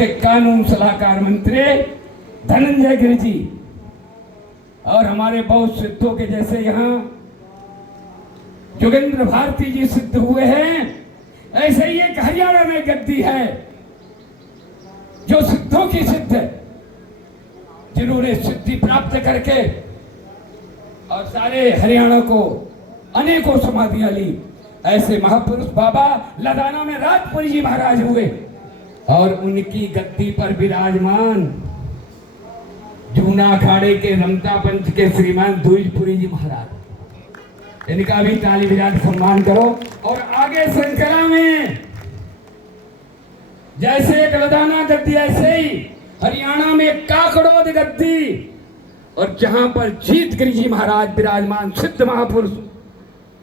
के कानून सलाहकार मंत्री धनंजय गिरि जी और हमारे बहुत सिद्धों के जैसे यहाँ जोगेंद्र भारती जी सिद्ध हुए हैं, ऐसे ही एक हरियाणा में गद्दी है जो सिद्धों की सिद्ध है, जिन्होंने सिद्धि प्राप्त करके और सारे हरियाणा को अनेकों समाधियां ली। ऐसे महापुरुष बाबा लदाना में राजपुरी जी महाराज हुए और उनकी गद्दी पर विराजमान जूना अखाड़े के रमता पंच के श्रीमान द्विजपुरी जी महाराज, इनका भी ताली बजा सम्मान करो। और आगे श्रृंखला में जैसे एक लदाना गद्दी ऐसे ही हरियाणा में काकड़ोद गद्दी, और जहां पर जीत गिरि जी महाराज विराजमान सिद्ध महापुरुष,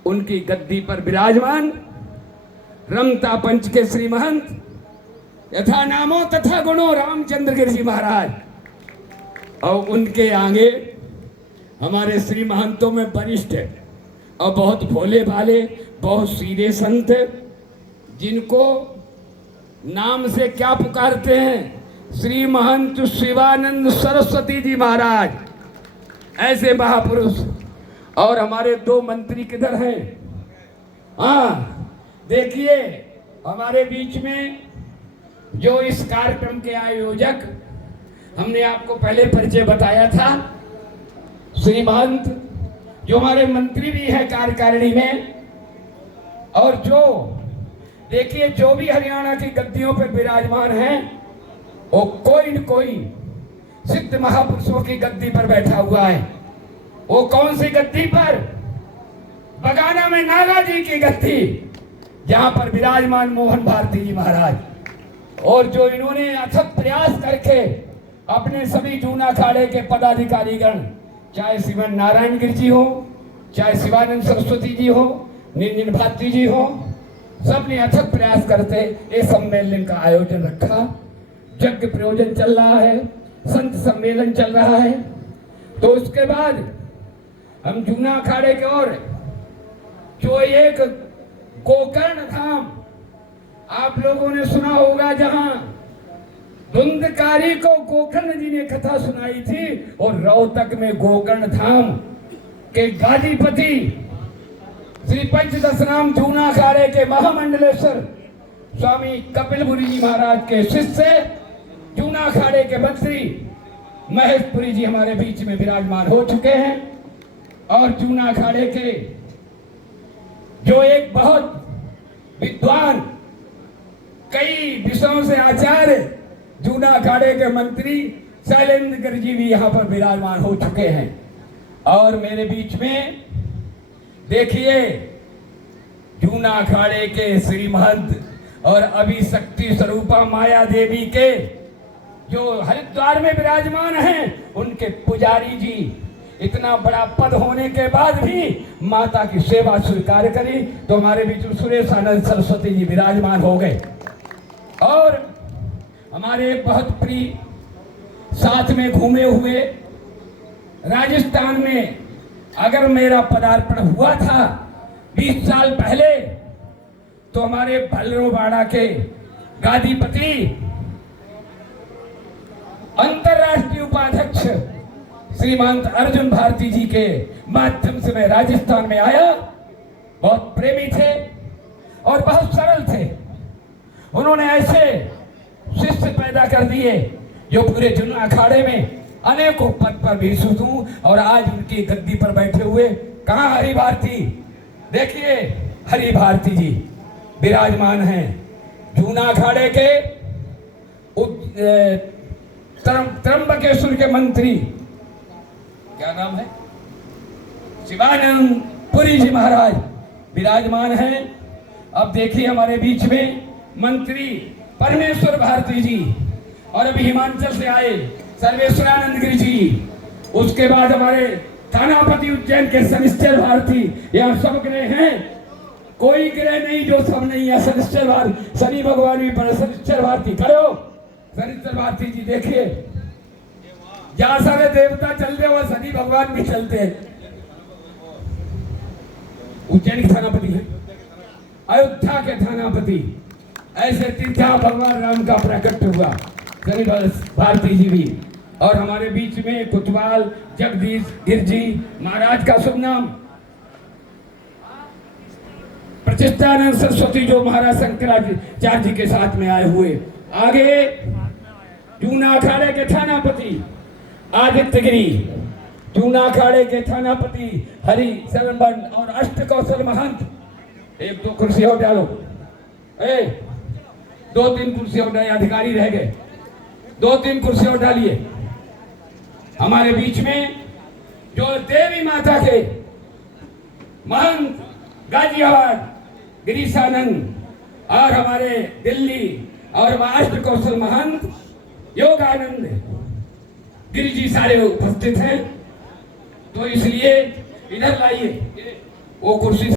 उनकी गद्दी पर विराजमान रमता पंच के श्री महंत यथा नामो तथा गुणो रामचंद्र गिरि जी महाराज, और उनके आगे हमारे श्री महंतों में वरिष्ठ और बहुत भोले भाले बहुत सीधे संत, जिनको नाम से क्या पुकारते हैं, श्री महंत शिवानंद सरस्वती जी महाराज, ऐसे महापुरुष। और हमारे दो मंत्री किधर हैं? हाँ देखिए, हमारे बीच में जो इस कार्यक्रम के आयोजक, हमने आपको पहले परिचय बताया था, श्री महंत जो हमारे मंत्री भी है कार्यकारिणी में, और जो देखिए जो भी हरियाणा की गद्दियों पर विराजमान हैं वो कोई न कोई सिद्ध महापुरुषों की गद्दी पर बैठा हुआ है। वो कौन सी गद्दी पर? बगाना में नागा जी की गद्दी, जहां पर विराजमान मोहन भारती जी महाराज, और जो इन्होंने अथक प्रयास करके अपने सभी जूना अखाड़े के पदाधिकारीगण, चाहे श्रीमान नारायण गिरि जी हो, चाहे शिवानंद सरस्वती जी हो, निरंजन भारती जी हो, सबने अथक प्रयास करते इस सम्मेलन का आयोजन रखा। यज्ञ प्रयोजन चल रहा है, संत सम्मेलन चल रहा है। तो उसके बाद हम जूना अखाड़े के और जो एक गोकर्ण धाम आप लोगों ने सुना होगा, जहां धुंधकारी को गोकर्ण जी ने कथा सुनाई थी, और रोहतक में गोकर्ण धाम के गादीपति श्री पंचदशनाम जूना अखाड़े के महामंडलेश्वर स्वामी कपिलपुरी जी महाराज के शिष्य, जूना अखाड़े के मंत्री महेशपुरी जी हमारे बीच में विराजमान हो चुके हैं। और जूना अखाड़े के जो एक बहुत विद्वान, कई विषयों से आचार्य, जूना अखाड़े के मंत्री शैलेंद्र गिरि जी भी यहाँ पर विराजमान हो चुके हैं। और मेरे बीच में देखिए जूना अखाड़े के श्री महंत और अभी शक्ति स्वरूपा माया देवी के जो हरिद्वार में विराजमान हैं, उनके पुजारी जी, इतना बड़ा पद होने के बाद भी माता की सेवा स्वीकार करी, तो हमारे बीच में सुरेश आनंद सरस्वती जी विराजमान हो गए। और हमारे बहुत प्रिय साथ में घूमे हुए, राजस्थान में अगर मेरा पदार्पण हुआ था 20 साल पहले, तो हमारे भलरोवाड़ा के गादीपति अंतर्राष्ट्रीय उपाध्यक्ष श्रीमान अर्जुन भारती जी के माध्यम से मैं राजस्थान में आया। बहुत प्रेमी थे और बहुत सरल थे। उन्होंने ऐसे शिष्य पैदा कर दिए जो पूरे जूना अखाड़े में अनेकों पद पर विराजित हूं, और आज उनकी गद्दी पर बैठे हुए कहाँ हरि भारती, देखिए हरि भारती जी विराजमान हैं। जूना अखाड़े के त्र्यंबकेश्वर के मंत्री, क्या नाम है, शिवानंद पुरी जी महाराज विराजमान हैं। अब देखिए हमारे बीच में मंत्री परमेश्वर भारती जी, और अभी हिमाचल से आए सर्वेश्वरानंद गिरि जी, उसके बाद हमारे थानापति उज्जैन के शनिश्चर भारती, यहाँ सब ग्रह हैं, कोई ग्रह नहीं जो सब नहीं है। शनिश्चर भारती, शनि भगवान भी पर शनिश्चर भारती करो, शनिश्चर भारती जी देखिए, जहां सारे देवता चलते वहां शनि भगवान भी चलते हैं। उज्जैन के थानापति है, अयोध्या के थानापति, ऐसे तीर्था भगवान राम का प्रकट हुआ। भारती जी भी, और हमारे बीच में कुतवाल जगदीश गिरजी महाराज का शुभ नाम प्रतिष्ठानंद सरस्वती जो महाराज शंकराचार्य जी के साथ में आए हुए। आगे जूना अखाड़े के थानापति आदित्य गिरी, जूना अखाड़े के थानापति हरि शरण बंड और अष्ट कौशल महंत। एक दो कुर्सी और डालो, दो तीन कुर्सी और डालिए, अधिकारी रह गए, दो तीन कुर्सी और डालिए। हमारे बीच में जो देवी माता के महंत गाजियाबाद गिरीशानंद और हमारे दिल्ली और अष्ट कौशल महंत योगानंद गिरी जी सारे उपस्थित हैं, तो इसलिए इधर लाइए वो कुर्सी।